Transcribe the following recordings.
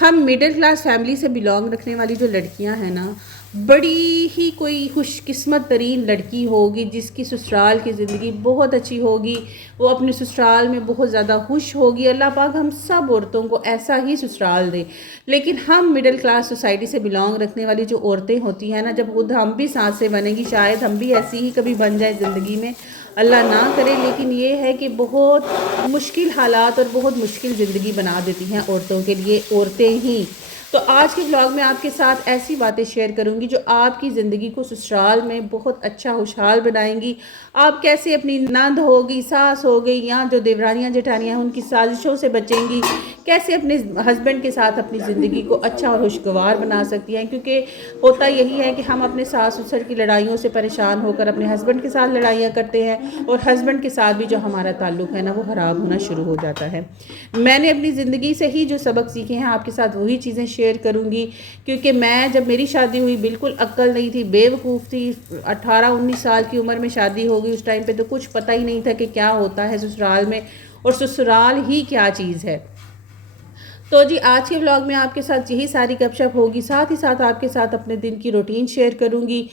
हम middle class family से belong रखने वाली जो लड़कियां हैं ना, बड़ी ही कोई खुशकिस्मत तरीन लड़की होगी जिसकी ससुराल की ज़िंदगी बहुत अच्छी होगी। वो अपने ससुराल में बहुत ज़्यादा खुश होगी। अल्लाह पाक हम सब औरतों को ऐसा ही ससुराल दे। लेकिन हम मिडिल क्लास सोसाइटी से बिलोंग रखने वाली जो औरतें होती हैं ना, जब खुद हम भी सांसें बनेंगी, शायद हम भी ऐसी ही कभी बन जाए ज़िंदगी में, अल्लाह ना करे। लेकिन ये है कि बहुत मुश्किल हालात और बहुत मुश्किल ज़िंदगी बना देती हैं औरतों के लिए औरतें ही। तो आज के ब्लॉग में आपके साथ ऐसी बातें शेयर करूंगी जो आपकी ज़िंदगी को ससुराल में बहुत अच्छा खुशहाल बनाएंगी। आप कैसे अपनी नंद होगी, सास हो गई, या जो देवरानियां जेठानियां हैं उनकी साजिशों से बचेंगी, कैसे अपने हस्बैंड के साथ अपनी ज़िंदगी को अच्छा और खुशगवार बना सकती हैं। क्योंकि होता यही है कि हम अपने सास ससुर की लड़ाइयों से परेशान होकर अपने हस्बैंड के साथ लड़ाइयाँ करते हैं, और हस्बैंड के साथ भी जो हमारा ताल्लुक़ है ना, वो ख़राब होना शुरू हो जाता है। मैंने अपनी ज़िंदगी से ही जो सबक सीखे हैं आपके साथ वही चीज़ें शेयर करूंगी। क्योंकि मैं, जब मेरी शादी हुई, बिल्कुल अक्ल नहीं थी, बेवकूफ़ थी। 18-19 साल की उम्र में शादी हो गई। उस टाइम पे तो कुछ पता ही नहीं था कि क्या होता है ससुराल में, और ससुराल ही क्या चीज़ है। तो जी, आज के व्लॉग में आपके साथ यही सारी गपशप होगी। साथ ही साथ आपके साथ अपने दिन की रूटीन शेयर करूंगी,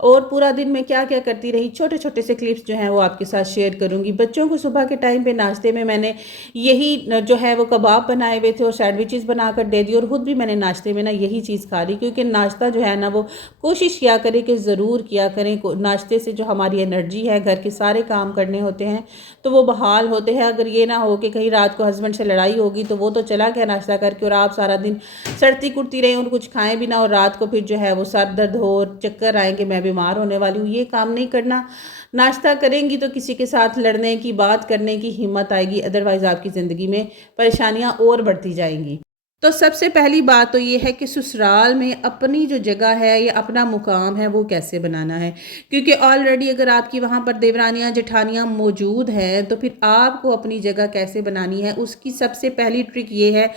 और पूरा दिन में क्या क्या करती रही, छोटे छोटे से क्लिप्स जो हैं वो आपके साथ शेयर करूंगी। बच्चों को सुबह के टाइम पे नाश्ते में मैंने यही जो है वो कबाब बनाए हुए थे और सैंडविचेस बनाकर दे दी, और ख़ुद भी मैंने नाश्ते में ना यही चीज़ खा ली। क्योंकि नाश्ता जो है ना, वो कोशिश किया करें कि ज़रूर किया करें। नाश्ते से जो हमारी एनर्जी है, घर के सारे काम करने होते हैं तो वो बहाल होते हैं। अगर ये ना हो कि कहीं रात को हस्बैंड से लड़ाई होगी तो वो तो चला गया नाश्ता करके, और आप सारा दिन सड़ती कुटती रहें और कुछ खाएं भी ना, और रात को फिर जो है वो सर दर्द हो और चक्कर आए कि मैं बीमार होने वाली हूँ। ये काम नहीं करना। नाश्ता करेंगी तो किसी के साथ लड़ने की, बात करने की हिम्मत आएगी, अदरवाइज़ आपकी ज़िंदगी में परेशानियाँ और बढ़ती जाएंगी। तो सबसे पहली बात तो ये है कि ससुराल में अपनी जो जगह है या अपना मुकाम है वो कैसे बनाना है। क्योंकि ऑलरेडी अगर आपकी वहाँ पर देवरानियाँ जेठानियाँ मौजूद हैं, तो फिर आपको अपनी जगह कैसे बनानी है, उसकी सबसे पहली ट्रिक ये है।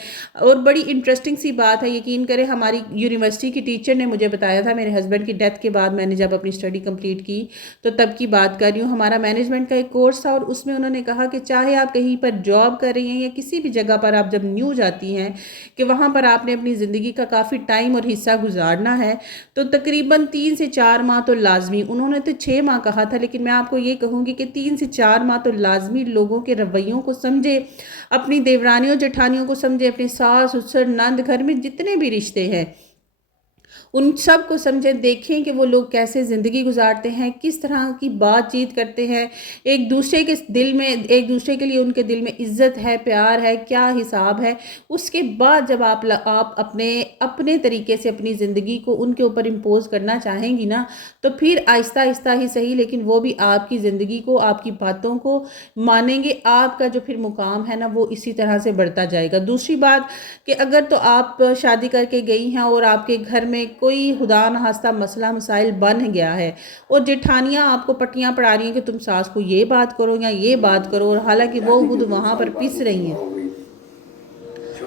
और बड़ी इंटरेस्टिंग सी बात है, यकीन करें, हमारी यूनिवर्सिटी की टीचर ने मुझे बताया था। मेरे हस्बैंड की डेथ के बाद मैंने जब अपनी स्टडी कंप्लीट की, तो तब की बात कर रही हूँ। हमारा मैनेजमेंट का एक कोर्स था, और उसमें उन्होंने कहा कि चाहे आप कहीं पर जॉब कर रही हैं या किसी भी जगह पर आप जब न्यू जाती हैं कि वहाँ पर आपने अपनी ज़िंदगी का काफ़ी टाइम और हिस्सा गुजारना है, तो तकरीबन 3 से 4 माह तो लाजमी, उन्होंने तो 6 माह कहा था, लेकिन मैं आपको ये कहूँगी कि 3 से 4 माह तो लाजमी लोगों के रवैयों को समझे, अपनी देवरानियों जेठानियों को समझे, अपने सास ससुर नंद, घर में जितने भी रिश्ते हैं उन सब को समझें। देखें कि वो लोग कैसे ज़िंदगी गुजारते हैं, किस तरह की बातचीत करते हैं, एक दूसरे के दिल में, एक दूसरे के लिए उनके दिल में इज़्ज़त है, प्यार है, क्या हिसाब है। उसके बाद जब आप अपने अपने तरीके से अपनी ज़िंदगी को उनके ऊपर इम्पोज करना चाहेंगी ना, तो फिर आहिस्ता आहिस्ता ही सही, लेकिन वो भी आपकी ज़िंदगी को, आपकी बातों को मानेंगे। आपका जो फिर मुकाम है ना, वो इसी तरह से बढ़ता जाएगा। दूसरी बात कि अगर तो आप शादी करके गई हैं और आपके घर में कोई खुदा न खास्ता मसला मसाइल बन गया है, और जेठानियाँ आपको पट्टियाँ पढ़ा रही हैं कि तुम सास को ये बात करो या ये बात करो, और हालांकि वो खुद वहाँ पर पिस रही हैं,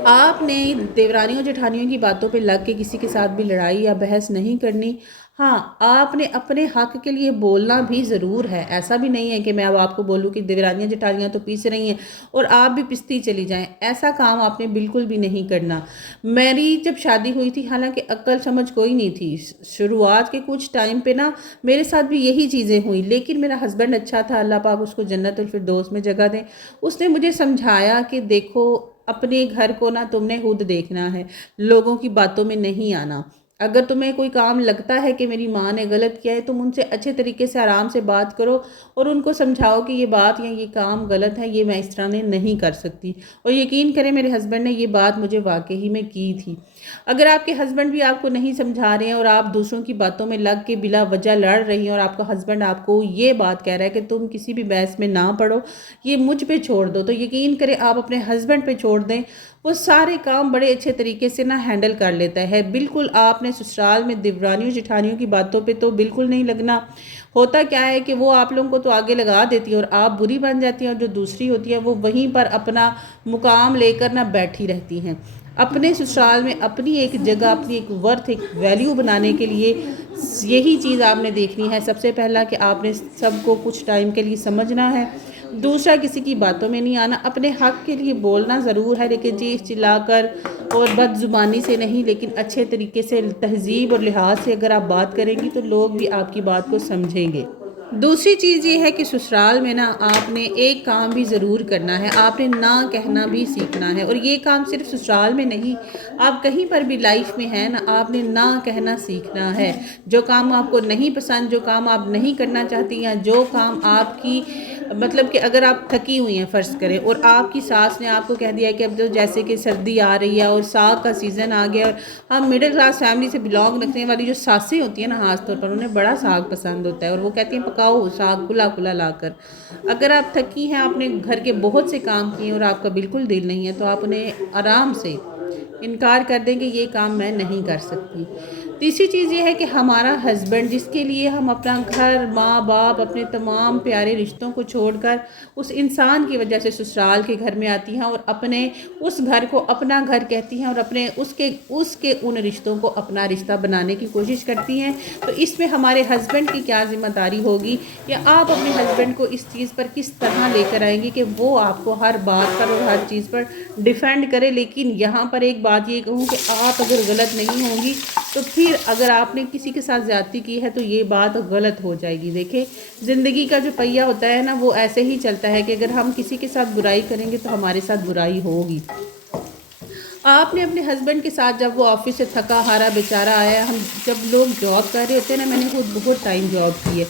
आपने देवरानियों जेठानियों की बातों पे लग के किसी के साथ भी लड़ाई या बहस नहीं करनी। हाँ, आपने अपने हक के लिए बोलना भी ज़रूर है। ऐसा भी नहीं है कि मैं अब आपको बोलूँ कि देवरानियाँ जेठानियाँ तो पीस रही हैं और आप भी पिसती चली जाएं। ऐसा काम आपने बिल्कुल भी नहीं करना। मेरी जब शादी हुई थी, हालांकि अक्ल समझ कोई नहीं थी, शुरुआत के कुछ टाइम पे ना मेरे साथ भी यही चीज़ें हुई, लेकिन मेरा हस्बैंड अच्छा था, अल्लाह पाक उसको जन्नतुल फिरदौस में जगह दें। उसने मुझे समझाया कि देखो, अपने घर को ना तुमने खुद देखना है, लोगों की बातों में नहीं आना। अगर तुम्हें कोई काम लगता है कि मेरी माँ ने गलत किया है, तुम उनसे अच्छे तरीके से आराम से बात करो और उनको समझाओ कि ये बात या ये काम गलत है, ये मैं इस तरह ने नहीं कर सकती। और यकीन करें, मेरे हस्बैंड ने ये बात मुझे वाकई में की थी। अगर आपके हस्बैंड भी आपको नहीं समझा रहे हैं और आप दूसरों की बातों में लग के बिला वजह लड़ रही हैं, और आपका हस्बैंड आपको ये बात कह रहा है कि तुम किसी भी बहस में ना पड़ो, ये मुझ पे छोड़ दो, तो यकीन करें आप अपने हस्बैंड पे छोड़ दें, वो सारे काम बड़े अच्छे तरीके से ना हैंडल कर लेता है। बिल्कुल आपने ससुराल में देवरानियों जेठानियों की बातों पे तो बिल्कुल नहीं लगना। होता क्या है कि वो आप लोगों को तो आगे लगा देती है और आप बुरी बन जाती हैं, और जो दूसरी होती है वो वहीं पर अपना मुकाम लेकर ना बैठी रहती हैं। अपने ससुराल में अपनी एक जगह, अपनी एक वर्थ, एक वैल्यू बनाने के लिए यही चीज़ आपने देखनी है। सबसे पहला कि आपने सबको कुछ टाइम के लिए समझना है, दूसरा, किसी की बातों में नहीं आना, अपने हक़ के लिए बोलना ज़रूर है, लेकिन चीख चिल्लाकर और बदज़ुबानी से नहीं, लेकिन अच्छे तरीके से तहज़ीब और लिहाज से अगर आप बात करेंगी तो लोग भी आपकी बात को समझेंगे। दूसरी चीज़ ये है कि ससुराल में ना आपने एक काम भी ज़रूर करना है, आपने ना कहना भी सीखना है। और ये काम सिर्फ ससुराल में नहीं, आप कहीं पर भी लाइफ में हैं ना, आपने ना कहना सीखना है। जो काम आपको नहीं पसंद, जो काम आप नहीं करना चाहती, या जो काम आपकी मतलब कि अगर आप थकी हुई हैं फ़र्ज़ करें, और आपकी सास ने आपको कह दिया कि अब तो जैसे कि सर्दी आ रही है और साग का सीज़न आ गया, और हम मिडिल क्लास फैमिली से बिलोंग रखने वाली जो सासें होती हैं ना, ख़ास तौर पर उन्हें बड़ा साग पसंद होता है और वो कहती हैं पकाओ साग खुला खुला लाकर। अगर आप थकी हैं, आपने घर के बहुत से काम किए और आपका बिल्कुल दिल नहीं है, तो आप उन्हें आराम से इनकार कर दें कि ये काम मैं नहीं कर सकती। तीसरी चीज़ ये है कि हमारा हस्बैंड, जिसके लिए हम अपना घर, माँ-बाप, अपने तमाम प्यारे रिश्तों को छोड़कर उस इंसान की वजह से ससुराल के घर में आती हैं और अपने उस घर को अपना घर कहती हैं और अपने उसके उसके उन रिश्तों को अपना रिश्ता बनाने की कोशिश करती हैं। तो इसमें हमारे हस्बैंड की क्या ज़िम्मेदारी होगी, या आप अपने हस्बैंड को इस चीज़ पर किस तरह लेकर आएँगी कि वो आपको हर बात पर और हर चीज़ पर डिफेंड करे। लेकिन यहाँ पर एक बात ये कहूँ कि आप अगर गलत नहीं होंगी, तो फिर अगर आपने किसी के साथ ज़्यादती की है तो ये बात गलत हो जाएगी। देखिए, ज़िंदगी का जो पहिया होता है ना, वो ऐसे ही चलता है कि अगर हम किसी के साथ बुराई करेंगे तो हमारे साथ बुराई होगी। आपने अपने हस्बैंड के साथ, जब वो ऑफिस से थका हारा बेचारा आया, हम जब लोग जॉब कर रहे होते हैं ना, मैंने खुद बहुत टाइम जॉब की है,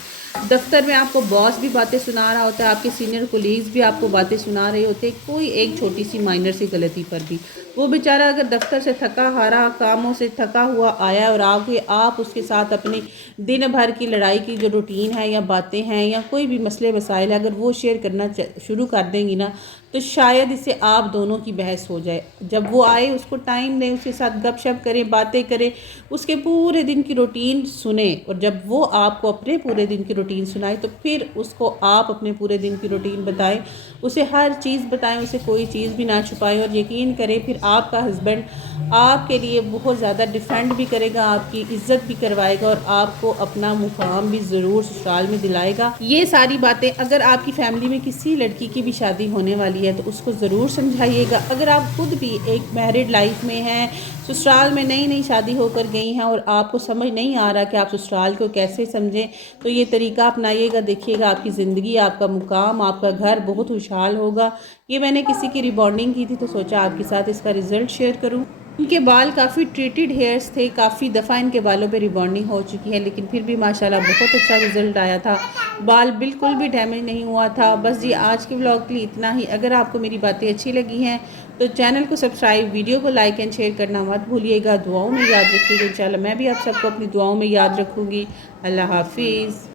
दफ्तर में आपको बॉस भी बातें सुना रहा होता है, आपके सीनियर कोलीग्स भी आपको बातें सुना रहे होते हैं, कोई एक छोटी सी माइनर सी गलती पर भी वो बेचारा अगर दफ्तर से थका हारा, कामों से थका हुआ आया और आगे आप उसके साथ अपनी दिन भर की लड़ाई की जो रूटीन है या बातें हैं या कोई भी मसले मसाइल है, अगर वो शेयर करना शुरू कर देंगी ना, तो शायद इससे आप दोनों की बहस हो जाए। जब वो आए उसको टाइम दें, उसके साथ गपशप करें, बातें करें, उसके पूरे दिन की रूटीन सुने, और जब वो आपको अपने पूरे दिन की रूटीन सुनाए तो फिर उसको आप अपने पूरे दिन की रूटीन बताएं, उसे हर चीज़ बताएं, उसे कोई चीज़ भी ना छुपाएं। और यकीन करें, फिर आपका हस्बैंड आपके लिए बहुत ज़्यादा डिफेंड भी करेगा, आपकी इज़्ज़त भी करवाएगा और आपको अपना मुकाम भी ज़रूर ससुराल में दिलाएगा। ये सारी बातें अगर आपकी फैमिली में किसी लड़की की भी शादी होने वाली है तो उसको ज़रूर समझाइएगा। अगर आप खुद भी एक मैरिड लाइफ में हैं, ससुराल में नई नई शादी होकर गई हैं और आपको समझ नहीं आ रहा कि आप ससुराल को कैसे समझें, तो ये तरीका अपनाइएगा। देखिएगा, आपकी ज़िंदगी, आपका मुकाम, आपका घर बहुत खुशहाल होगा। ये मैंने किसी की रिबॉन्डिंग की थी तो सोचा आपके साथ इसका रिज़ल्ट शेयर करूँ। इनके बाल काफ़ी ट्रीटेड हेयर्स थे, काफ़ी दफ़ा इनके बालों पे रिबॉन्डिंग हो चुकी है, लेकिन फिर भी माशाल्लाह बहुत अच्छा रिज़ल्ट आया था। बाल बिल्कुल भी डैमेज नहीं हुआ था। बस जी, आज के व्लॉग के लिए इतना ही। अगर आपको मेरी बातें अच्छी लगी हैं तो चैनल को सब्सक्राइब, वीडियो को लाइक एंड शेयर करना मत भूलिएगा। दुआओं में याद रखिएगा। इंशाल्लाह मैं भी आप सबको अपनी दुआओं में याद रखूँगी। अल्लाह हाफ़िज़।